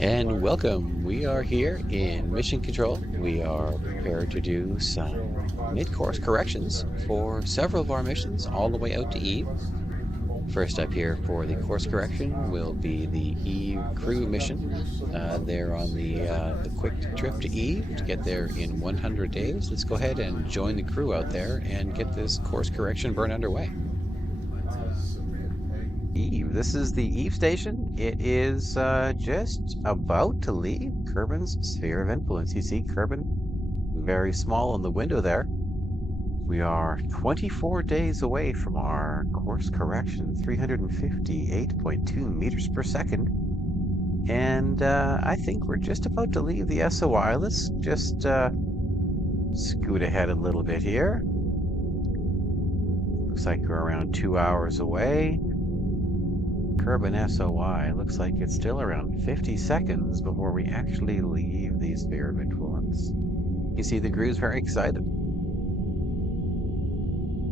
And welcome. We are here in Mission Control. We are prepared to do some mid-course corrections for several of our missions all the way out to Eve. First up here for the course correction will be the Eve crew mission. They're on the quick trip to Eve to get there in 100 days. Let's go ahead and join the crew out there and get this course correction burn underway. Eve. This is the Eve station. It is just about to leave Kerbin's sphere of influence. You see Kerbin very small in the window there. We are 24 days away from our course correction, 358.2 meters per second. And I think we're just about to leave the SOI. Let's just scoot ahead a little bit here. Looks like we're around 2 hours away. Kerbin SOI looks like it's still around 50 seconds before we actually leave the sphere of influence. You see the crew's very excited.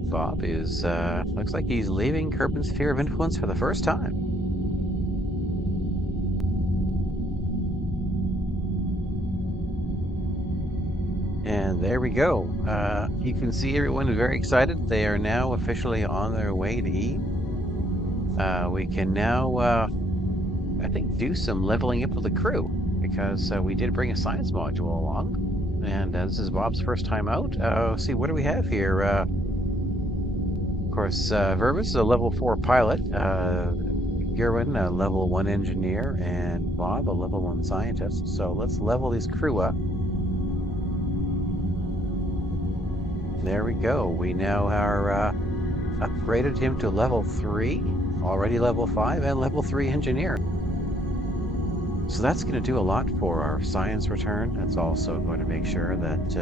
Bob is, looks like he's leaving Kerbin's sphere of influence for the first time. And there we go. You can see everyone is very excited. They are now officially on their way to Eve. We can now, I think, do some leveling up with the crew, because we did bring a science module along, and this is Bob's first time out. See, what do we have here? Of course, Verbus is a level 4 pilot, Gerwin, a level 1 engineer, and Bob, a level 1 scientist. So let's level these crew up. There we go. We now are upgraded him to level 3. Already level 5 and level 3 engineer. So that's going to do a lot for our science return. That's also going to make sure that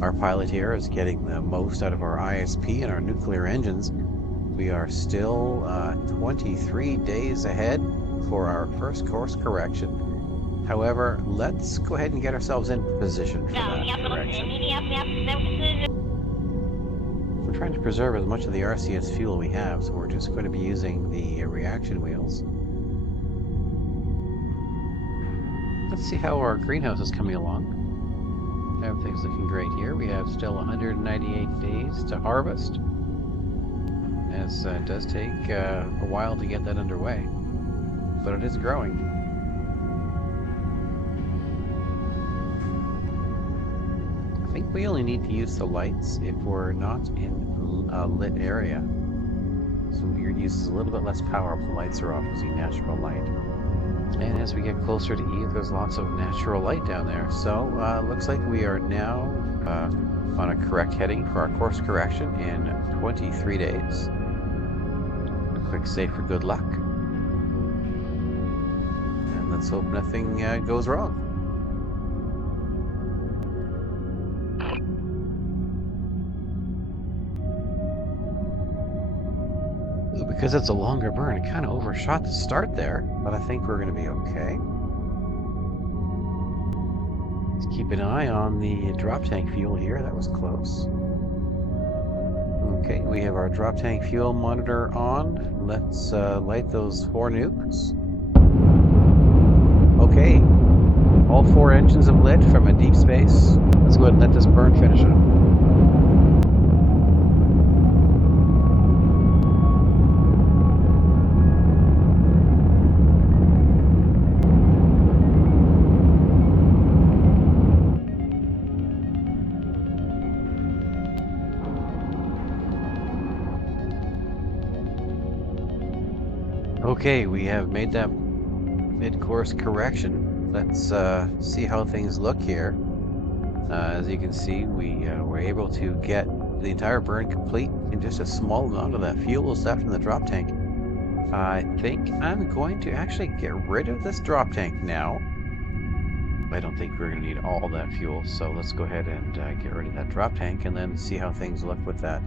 our pilot here is getting the most out of our ISP and our nuclear engines. We are still 23 days ahead for our first course correction. However, let's go ahead and get ourselves in position for that correction. We're trying to preserve as much of the RCS fuel we have, so we're just going to be using the reaction wheels. Let's see how our greenhouse is coming along. Everything's looking great here. We have still 198 days to harvest, as it does take a while to get that underway, but it is growing. I think we only need to use the lights if we're not in a lit area. So it uses a little bit less power if the lights are off using natural light. And as we get closer to Eve, there's lots of natural light down there. So looks like we are now on a correct heading for our course correction in 23 days. A quick save for good luck. And let's hope nothing goes wrong. Because it's a longer burn, it kind of overshot the start there, but I think we're going to be okay. Let's keep an eye on the drop tank fuel here. That was close. Okay, we have our drop tank fuel monitor on. Let's light those 4 nukes. Okay, all 4 engines have lit from a deep space. Let's go ahead and let this burn finish up. Okay, we have made that mid-course correction. Let's see how things look here. As you can see, we were able to get the entire burn complete in just a small amount of that fuel is left in the drop tank. I think I'm going to actually get rid of this drop tank now. I don't think we're going to need all that fuel, so let's go ahead and get rid of that drop tank and then see how things look with that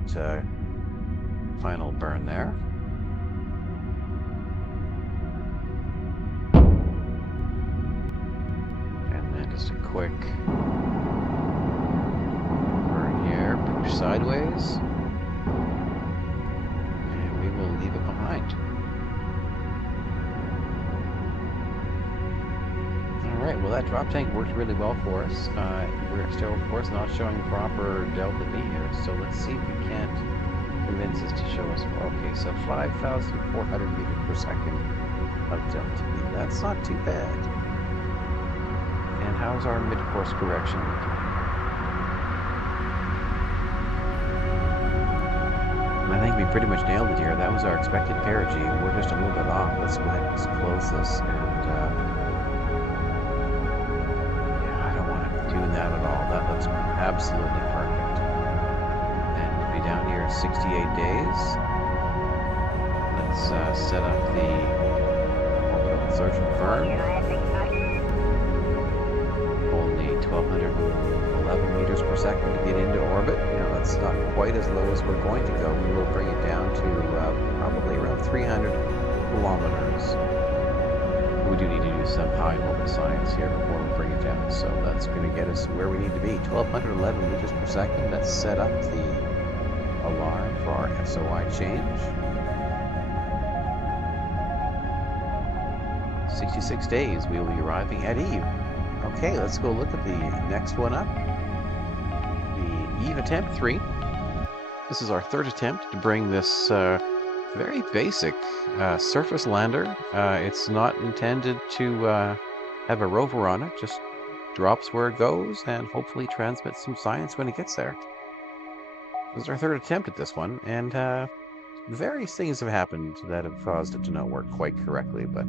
final burn there. Just a quick burn here, push sideways, and we will leave it behind. that drop tank worked really well for us. We're still, of course, not showing proper delta V here, so let's see if we can't convince us to show us. Okay, so 5,400 meters per second of delta V. That's not too bad. And how's our mid-course correction looking? I think we pretty much nailed it here. That was our expected perigee. We're just a little bit off. Let's go ahead and just close this. And yeah, I don't want to do that at all. That looks absolutely perfect. And we'll be down here 68 days. Let's set up the orbital insertion burn. Only 1,211 meters per second to get into orbit. You know, that's not quite as low as we're going to go. We will bring it down to probably around 300 kilometers. We do need to do some high orbit science here before we bring it down. So that's going to get us where we need to be. 1,211 meters per second. Let's set up the alarm for our SOI change. 66 days, we will be arriving at Eve. Okay, let's go look at the next one up. The Eve Attempt 3. This is our third attempt to bring this very basic surface lander. It's not intended to have a rover on it, just drops where it goes and hopefully transmits some science when it gets there. This is our third attempt at this one, and various things have happened that have caused it to not work quite correctly, but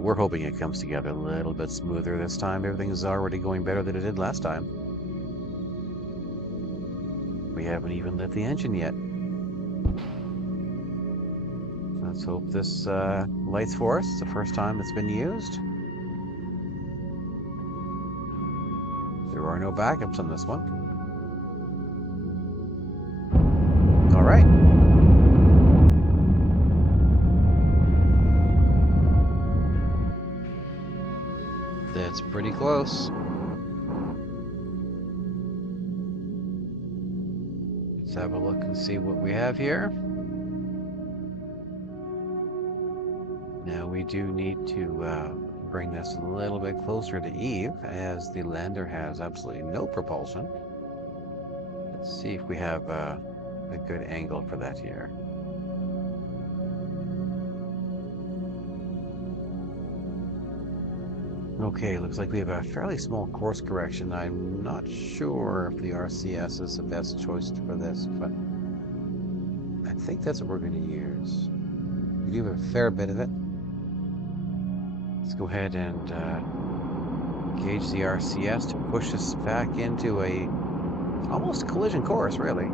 we're hoping it comes together a little bit smoother this time. Everything is already going better than it did last time. We haven't even lit the engine yet. Let's hope this lights for us. It's the first time it's been used. There are no backups on this one. All right. That's pretty close. Let's have a look and see what we have here. Now we do need to bring this a little bit closer to Eve, as the lander has absolutely no propulsion. Let's see if we have a good angle for that here. Okay, looks like we have a fairly small course correction. I'm not sure if the RCS is the best choice for this, but I think that's what we're going to use. We do have a fair bit of it. Let's go ahead and gauge the RCS to push us back into a almost collision course, really.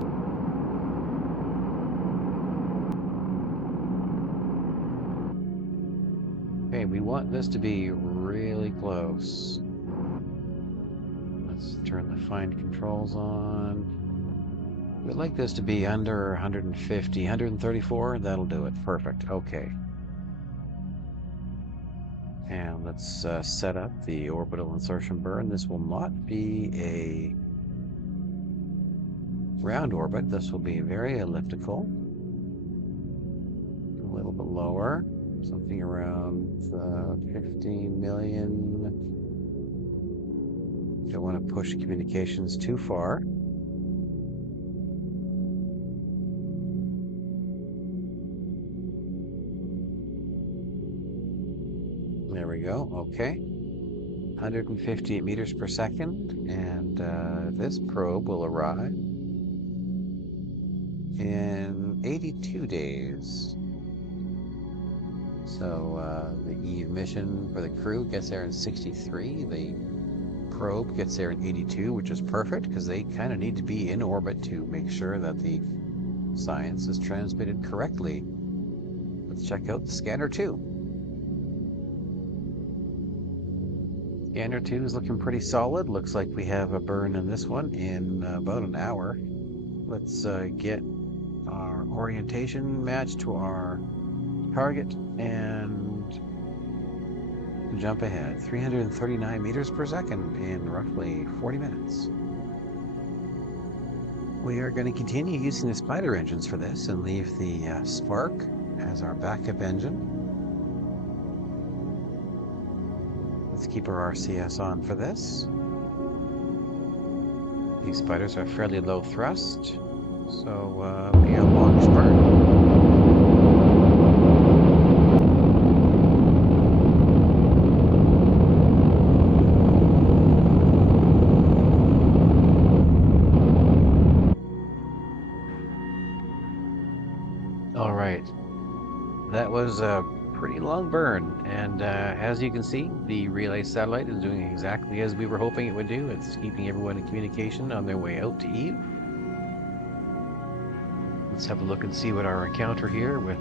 Okay, we want this to be really close. Let's turn the fine controls on. We'd like this to be under 150, 134. That'll do it. Perfect. Okay. And let's set up the orbital insertion burn. This will not be a round orbit. This will be very elliptical. A little bit lower. Something around 15 million. Don't want to push communications too far. There we go. Okay. 158 meters per second, and this probe will arrive in 82 days. So the Eve mission for the crew gets there in 63. The probe gets there in 82, which is perfect because they kind of need to be in orbit to make sure that the science is transmitted correctly. Let's check out the Scanner 2. Scanner 2 is looking pretty solid. Looks like we have a burn in this one in about an hour. Let's get our orientation matched to our target and jump ahead. 339 meters per second in roughly 40 minutes. We are going to continue using the Spider engines for this and leave the Spark as our backup engine. Let's to keep our RCS on for this. These spiders are fairly low thrust, so be a long spurt. All right, that was a pretty long burn, and as you can see, the relay satellite is doing exactly as we were hoping it would do. It's keeping everyone in communication on their way out to Eve. Let's have a look and see what our encounter here with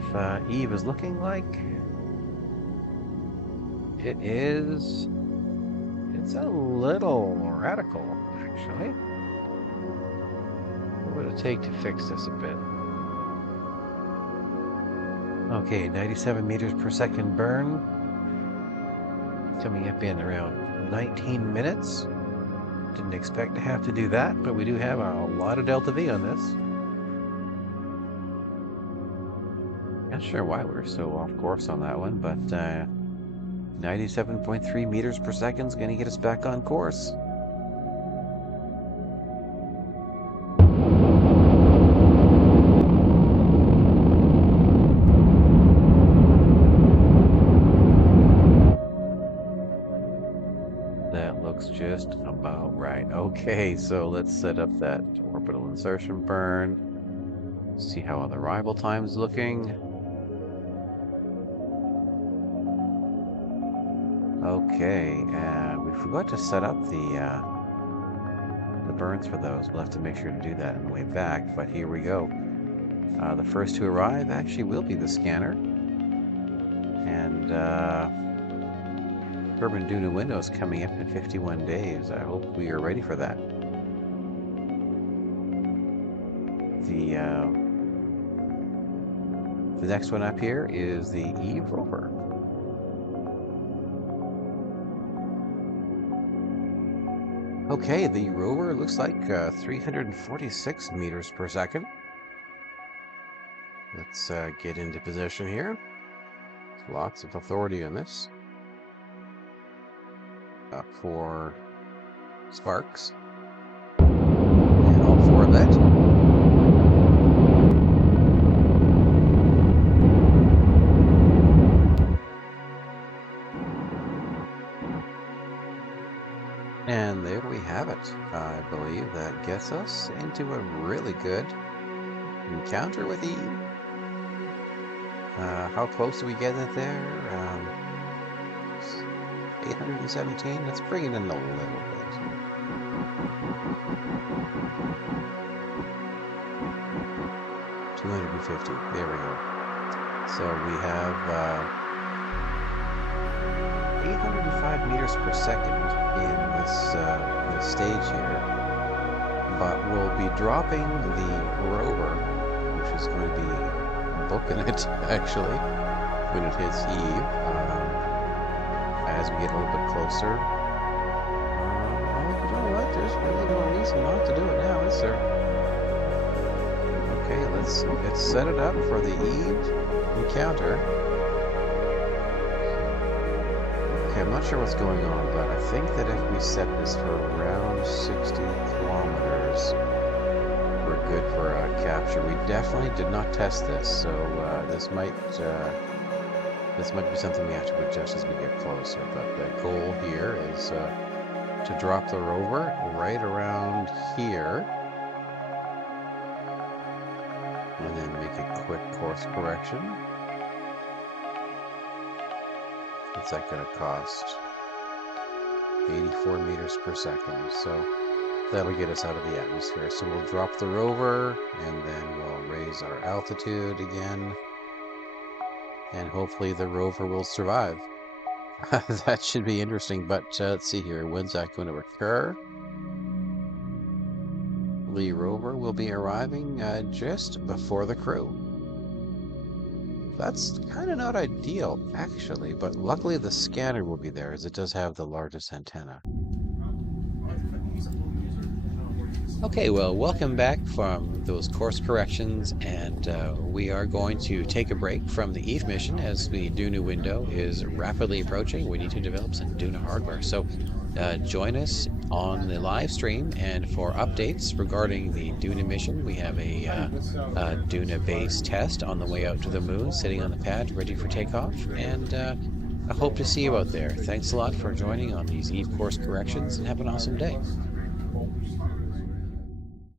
Eve is looking like. It's a little radical, actually. What would it take to fix this a bit? Okay, 97 meters per second burn. Coming up in around 19 minutes. Didn't expect to have to do that, but we do have a lot of delta V on this. Not sure why we're so off course on that one, but 97.3 meters per second is going to get us back on course. That looks just about right. Okay, so let's set up that orbital insertion burn. See how the arrival time is looking. Okay, we forgot to set up the burns for those. We'll have to make sure to do that on the way back, but here we go. The first to arrive actually will be the scanner. And Urban Duna Windows coming up in 51 days. I hope we are ready for that. The next one up here is the Eve rover. Okay, the rover looks like 346 meters per second. Let's get into position here. Lots of authority on this. For sparks. And all four of that. And there we have it. I believe that gets us into a really good encounter with Eve. How close do we get it there? 817. Let's bring it in a little bit. $250. There we go. So we have 805 meters per second in this stage here, but we'll be dropping the rover, which is going to be booking it actually when it hits Eve. As we get a little bit closer. You know what? There's really no reason not to do it now, is there? Okay, let's set it up for the Eve encounter. Okay, I'm not sure what's going on, but I think that if we set this for around 60 kilometers, we're good for capture. We definitely did not test this, so this might be something we have to adjust as we get closer, but the goal here is to drop the rover right around here and then make a quick course correction. What's that going to cost? 84 meters per second, so that'll get us out of the atmosphere. So we'll drop the rover and then we'll raise our altitude again. And hopefully the rover will survive. That should be interesting, but let's see here. When's that going to occur? The rover will be arriving just before the crew. That's kind of not ideal, actually, but luckily the scanner will be there, as it does have the largest antenna. Okay, well, welcome back from those course corrections, and we are going to take a break from the EVE mission as the Duna window is rapidly approaching. We need to develop some Duna hardware. So join us on the live stream, and for updates regarding the Duna mission, we have a Duna base test on the way out to the moon, sitting on the pad, ready for takeoff, and I hope to see you out there. Thanks a lot for joining on these EVE course corrections, and have an awesome day.